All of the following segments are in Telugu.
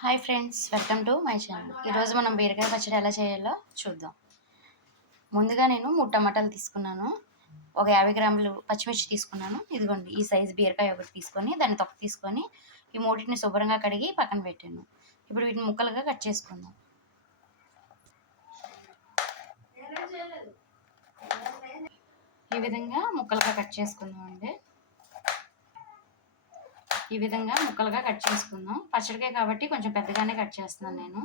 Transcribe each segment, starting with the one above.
Hi friends, welcome to my channel. ఈరోజు మనం బీరకాయ పచ్చడి ఎలా చేయాలో చూద్దాం. ముందుగా నేను 3 టమాటాలు తీసుకున్నాను. ఒక 50 గ్రాములు పచ్చిమిర్చి తీసుకున్నాను. ఇదిగోండి, ఈ సైజు బీరకాయ ఒకటి తీసుకొని దాన్ని తొక్క తీసుకొని ఈ మూడింటిని శుభ్రంగా కడిగి పక్కన పెట్టాను. ఇప్పుడు వీటిని ముక్కలుగా కట్ చేసుకుందాం. ఈ విధంగా ముక్కలుగా కట్ చేసుకుందాం అండి. ఈ విధంగా ముక్కలుగా కట్ చేసుకుందాం. పచ్చడికాయ కాబట్టి కొంచెం పెద్దగానే కట్ చేస్తున్నాను నేను,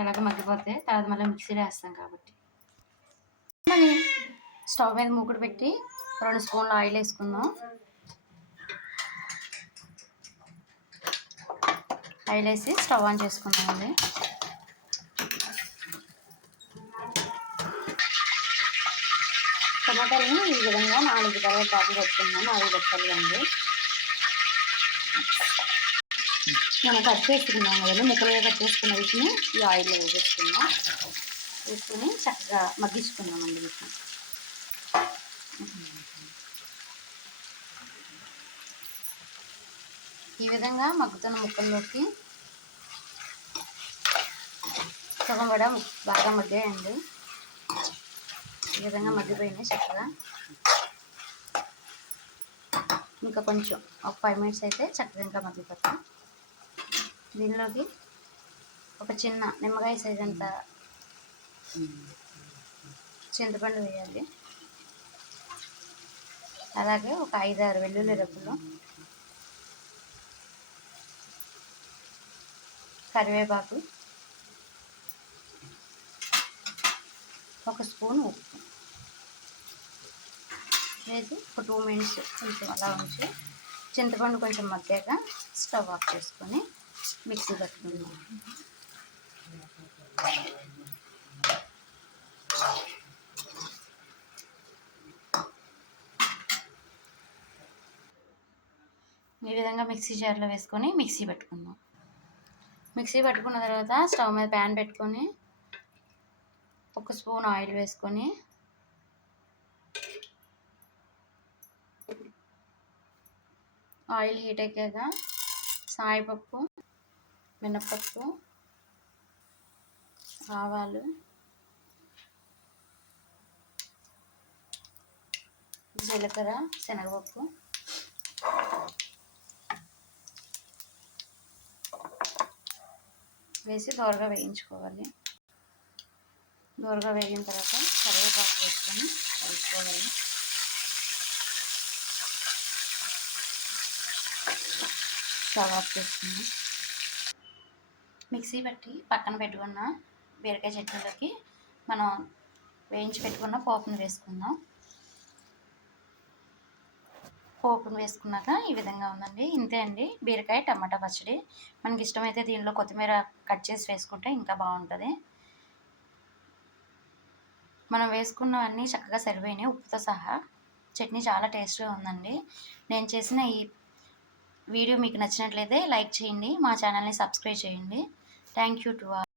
ఎలాగ మగ్గిపోతే తర్వాత మళ్ళీ మిక్సీలో వేస్తాం కాబట్టి. స్టవ్ మీద మూకుడు పెట్టి 2 స్పూన్లు ఆయిల్ వేసుకుందాం. ఆయిల్ వేసి స్టవ్ ఆన్ చేసుకుందామండి. టమాటాలను ఈ విధంగా 4 కరివేపాకులు పెట్టుకుందాం. 4 బొక్కలు అండి. మనం కట్ చేసుకున్నాం కదండి, ముక్కలుగా కట్ చేసుకున్న వీటిని ఈ ఆయిల్లో వేసుకుందాం. వేసుకొని చక్కగా మగ్గించుకుందామండి వీటిని. ఈ విధంగా మగ్గుతున్న ముక్కల్లోకి సగం కూడా బాగా మగ్గాయండి. ఈ విధంగా మగ్గిపోయినాయి చక్కగా. ఇంకా కొంచెం ఒక 5 మినిట్స్ అయితే చక్కగా ఇంకా మగ్గిపోతాం. దీనిలోకి ఒక చిన్న నిమ్మకాయ సైజ్ అంత చింతపండు వేయాలి. అలాగే ఒక 5-6 వెల్లుల్లి రెబ్బలు, కరివేపాకు, ఒక స్పూన్ ఉప్పు వేసి ఒక 2 మినిట్స్ కొంచెం అలా ఉంచి చింతపండు కొంచెం మగ్గాక స్టవ్ ఆఫ్ చేసుకొని మిక్సీ పట్టుకుందాం. ఈ విధంగా మిక్సీ జార్లో వేసుకొని మిక్సీ పట్టుకుందాం. మిక్సీ పట్టుకున్న తర్వాత స్టవ్ మీద ప్యాన్ పెట్టుకొని 1 స్పూన్ ఆయిల్ వేసుకొని ఆయిల్ హీట్ ఎక్కాక సాయిపప్పు, మినప్పప్పు, ఆవాలు, జీలకర్ర, శనగపప్పు, వేసి దోరగా వేయించుకోవాలి. దోరగా వేగిన తర్వాత కరివేపాకు వేసుకొని కలుపుకోవాలి. స్టవ్ ఆఫ్ చేసుకుని మిక్సీ పట్టి పక్కన పెట్టుకున్న బీరకాయ చట్నీలోకి మనం వేయించి పెట్టుకున్న పోపును వేసుకుందాం. పోపును వేసుకున్నాక ఈ విధంగా ఉందండి. ఇంతే అండి బీరకాయ టమాటా పచ్చడి. మనకి ఇష్టమైతే దీనిలో కొత్తిమీర కట్ చేసి వేసుకుంటే ఇంకా బాగుంటుంది. మనం వేసుకున్నవన్నీ చక్కగా సరిపోయినాయి ఉప్పుతో సహా. చట్నీ చాలా టేస్ట్గా ఉందండి. నేను చేసిన ఈ వీడియో మీకు నచ్చినట్లయితే లైక్ చేయండి, మా ఛానల్ని సబ్స్క్రైబ్ చేయండి. Thank you to all.